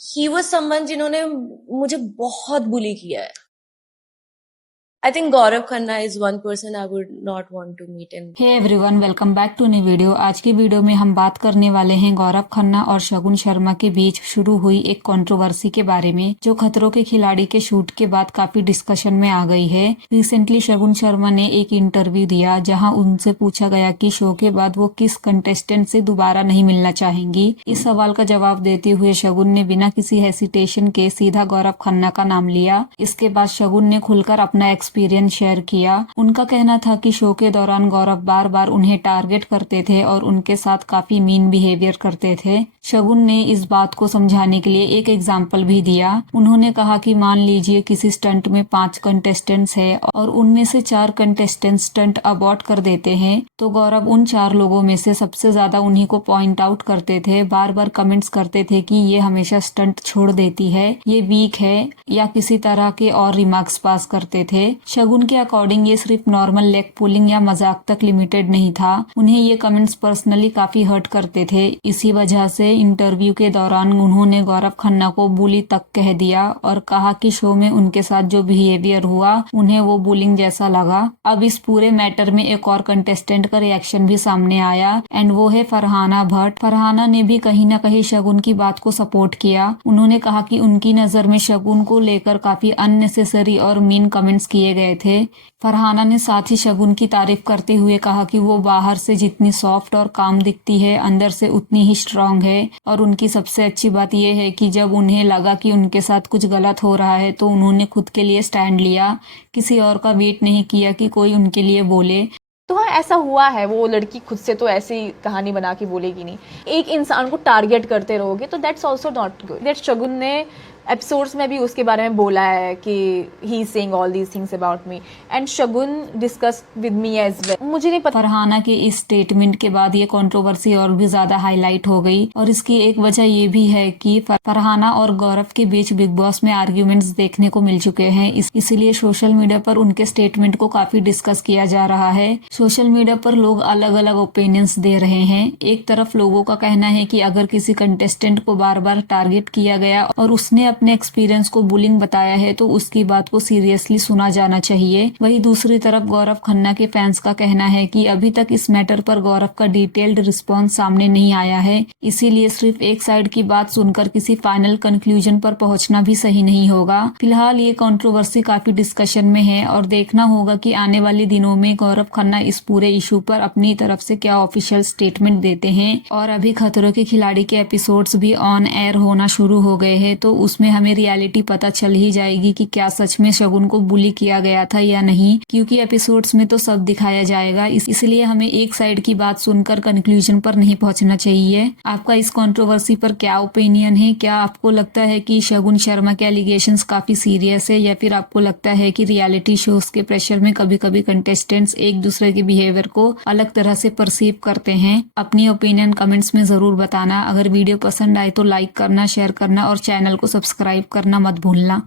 He was someone जिन्होंने मुझे बहुत बुली किया है। I think Gaurav Khanna is one person I would not want to meet in. Hey everyone, welcome back to new video. आज की video में हम बात करने वाले हैं गौरव खन्ना और शगुन शर्मा के बीच शुरू हुई एक कंट्रोवर्सी के बारे में, जो खतरों के खिलाड़ी के शूट के बाद काफी डिस्कशन में आ गई है। रिसेंटली शगुन शर्मा ने एक इंटरव्यू दिया जहां उनसे पूछा गया कि शो के बाद वो किस कंटेस्टेंट से दोबारा नहीं मिलना चाहेंगी। इस सवाल का जवाब देते हुए शगुन ने बिना किसी हेसिटेशन के सीधा गौरव खन्ना का नाम लिया। इसके बाद शगुन ने खुलकर अपना एक्सपीरियंस शेयर किया। उनका कहना था कि शो के दौरान गौरव बार बार उन्हें टारगेट करते थे और उनके साथ काफी मीन बिहेवियर करते थे। शगुन ने इस बात को समझाने के लिए एक एग्जाम्पल भी दिया। उन्होंने कहा कि मान लीजिए किसी स्टंट में 5 कंटेस्टेंट्स है और उनमें से 4 कंटेस्टेंट्स स्टंट अबॉर्ट कर देते हैं, तो गौरव उन 4 लोगों में से सबसे ज्यादा उन्हीं को पॉइंट आउट करते थे, बार बार कमेंट्स करते थे कि ये हमेशा स्टंट छोड़ देती है, ये वीक है, या किसी तरह के और रिमार्क्स पास करते थे। शगुन के अकॉर्डिंग ये सिर्फ नॉर्मल लेग पुलिंग या मजाक तक लिमिटेड नहीं था। उन्हें ये कमेंट्स पर्सनली काफी हर्ट करते थे। इसी वजह से इंटरव्यू के दौरान उन्होंने गौरव खन्ना को बुली तक कह दिया और कहा कि शो में उनके साथ जो बिहेवियर हुआ उन्हें वो बुलिंग जैसा लगा। अब इस पूरे मैटर में एक और कंटेस्टेंट का रिएक्शन भी सामने आया एंड वो है फरहाना भट्ट। फरहाना ने भी कहीं ना कहीं शगुन की बात को सपोर्ट किया। उन्होंने कहा कि उनकी नजर में शगुन को लेकर काफी अननेसेसरी और मीन कमेंट्स किए गए थे। फरहाना ने साथ ही शगुन की तारीफ करते हुए कहा कि वो बाहर से जितनी सॉफ्ट और काम दिखती है, अंदर से उतनी ही स्ट्रांग है। और उनकी सबसे अच्छी बात यह है कि जब उन्हें लगा कि उनके साथ कुछ गलत हो रहा है तो उन्होंने खुद के लिए स्टैंड लिया, किसी और का वेट नहीं किया कि कोई उनके लिए बोले। तो हाँ, ऐसा हुआ है। वो लड़की खुद से तो ऐसी कहानी बना के बोलेगी नहीं। एक इंसान को टारगेट करते रहोगे तो that's also not good. That Shagun ने एपिसोड्स में भी उसके बारे में बोला है कि he is saying all these things about me and Shagun discussed with me as well. मुझे नहीं पता। फरहाना के इस स्टेटमेंट के बाद ये कंट्रोवर्सी और भी ज्यादा हाईलाइट हो गई और इसकी एक वजह ये भी है कि फरहाना और गौरव के बीच बिग बॉस में आर्ग्यूमेंट्स देखने को मिल चुके हैं। इसीलिए सोशल मीडिया पर उनके स्टेटमेंट को काफी डिस्कस किया जा रहा है। सोशल मीडिया पर लोग अलग अलग ओपिनियंस दे रहे हैं। एक तरफ लोगों का कहना है कि अगर किसी कंटेस्टेंट को बार बार टारगेट किया गया और उसने अपने एक्सपीरियंस को बुलिंग बताया है तो उसकी बात को सीरियसली सुना जाना चाहिए। वहीं दूसरी तरफ गौरव खन्ना के फैंस का कहना है कि अभी तक इस मैटर पर गौरव का डिटेल्ड रिस्पॉन्स सामने नहीं आया है, इसीलिए सिर्फ एक साइड की बात सुनकर किसी फाइनल कंक्लूजन पर पहुंचना भी सही नहीं होगा। फिलहाल ये कंट्रोवर्सी काफी डिस्कशन में है और देखना होगा कि आने वाले दिनों में गौरव खन्ना इस पूरे इशू पर अपनी तरफ से क्या ऑफिशियल स्टेटमेंट देते हैं। और अभी खतरों के खिलाड़ी के एपिसोड्स भी ऑन एयर होना शुरू हो गए हैं, तो उसमें हमें रियलिटी पता चल ही जाएगी कि क्या सच में शगुन को बुली किया गया था या नहीं, क्योंकि एपिसोड्स में तो सब दिखाया जाएगा। इसलिए हमें एक साइड की बात सुनकर कंक्लूजन पर नहीं पहुंचना चाहिए। आपका इस कंट्रोवर्सी पर क्या ओपिनियन है? क्या आपको लगता है कि शगुन शर्मा के एलिगेशंस काफी सीरियस है, या फिर आपको लगता है कि रियलिटी शोज के प्रेशर में कभी कभी कंटेस्टेंट्स एक दूसरे के बिहेवियर को अलग तरह से परसीव करते हैं? अपनी ओपिनियन कमेंट्स में जरूर बताना। अगर वीडियो पसंद आए तो लाइक करना, शेयर करना और चैनल को सब्सक्राइब करना मत भूलना।